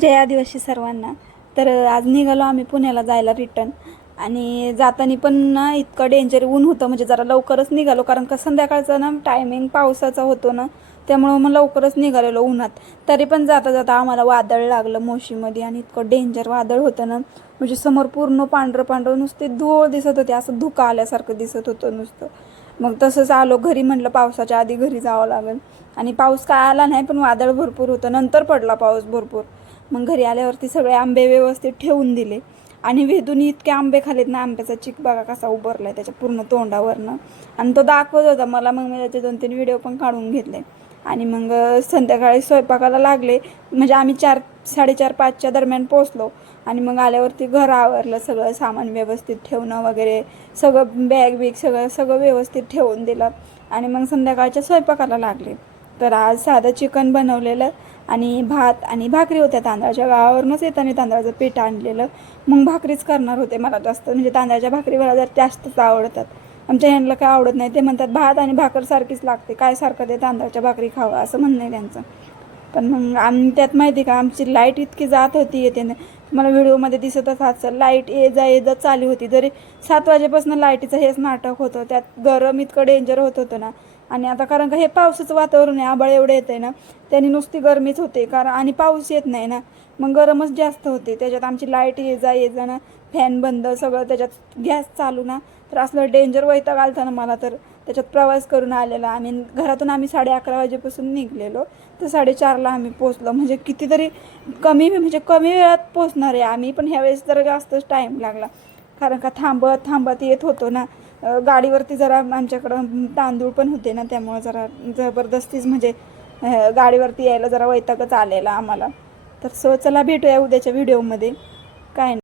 जय आदिवासी सर्वांना। तर आज निघालो आम्ही पुण्याला जायला रिटर्न, आणि जाताना पण ना इतकं डेंजर ऊन होतं, म्हणजे जरा लवकरच निघालो कारण का संध्याकाळचा ना टायमिंग पावसाचा होतो ना, त्यामुळं मग लवकरच निघालेलो उन्हात. तरी पण जाता जाता आम्हाला वादळ लागलं मोशीमध्ये, आणि इतकं डेंजर वादळ होतं ना, म्हणजे समोर पूर्ण पांढरं पांढरं नुसते धूळ दिसत होते, असं धुका आल्यासारखं दिसत होतं नुसतं. मग तसंच आलो घरी, म्हटलं पावसाच्या आधी घरी जावं लागेल. आणि पाऊस काय आला नाही, पण वादळ भरपूर होतं, नंतर पडला पाऊस भरपूर. मग घरी आल्यावरती सगळे आंबे व्यवस्थित ठेवून दिले, आणि वेदूनी इतके आंबे खाल्लेत ना, आंब्याचा चिक बघा कसा उभरलाय त्याच्या पूर्ण तोंडावरनं. आणि तो दाखवत होता मला, मग मी त्याचे 2-3 व्हिडिओ पण काढून घेतले. आणि मग संध्याकाळी स्वयंपाकाला लागले, म्हणजे आम्ही 4:30-5च्या दरम्यान पोचलो. आणि मग आल्यावरती घर आवरलं, सगळं सामान व्यवस्थित ठेवणं वगैरे सगळं, बॅग बिग सगळं व्यवस्थित ठेवून दिलं. आणि मग संध्याकाळच्या स्वयंपाकाला लागले. तर आज साधं चिकन बनवलेलं, आणि भात आणि भाकरी होत्या तांदळाच्या, गावावरूनच येताना तांदळाचं पीठ आणलेलं. मग भाकरीच करणार होते, मला जास्त म्हणजे तांदळाच्या भाकरी मला जर जास्तच आवडतात. आमच्या ह्यांना काय आवडत नाही, ते म्हणतात भात आणि भाकर सारखीच लागते, काय सारखं ते तांदळाच्या भाकरी खावं असं म्हणणं आहे त्यांचं. पण मग आम्ही त्यात माहिती का, आमची लाईट इतकी जात होती येते ना, मला व्हिडिओमध्ये दिसतच असेल, लाईट ये जा चालू होती. जरी 7 वाजेपासून लाईटीचं हेच नाटक होतं, त्यात गरम इतकं डेंजर होतं ना. आणि आता कारण का हे पावसाचं वातावरण आहे, आभाळ एवढं येतं आहे ना, त्याने नुसती गरमीच होते, कारण आणि पाऊस येत नाही ना, मग गरमच जास्त होते. त्याच्यात आमची लाईट ये जा ना, फॅन बंद सगळं, त्याच्यात गॅस चालू ना, तर असलं डेंजर वैताग आलता ना मला. तर त्याच्यात प्रवास करून आलेला आम्ही, घरातून आम्ही 11:30 वाजेपासून निघलेलो, तर 4:30ला आम्ही पोचलो. म्हणजे कितीतरी कमी वेळात पोचणार आहे आम्ही, पण ह्यावेळेस जरा जास्तच टाईम लागला, कारण का थांबत येत होतो ना. गाडीवरती जरा आमच्याकडं तांदूळ पण होते ना, त्यामुळे जरा जबरदस्तीच म्हणजे गाडीवरती यायला जरा वैतागच आलेला आम्हाला. तर चला भेटूया उद्याच्या व्हिडिओमध्ये. काय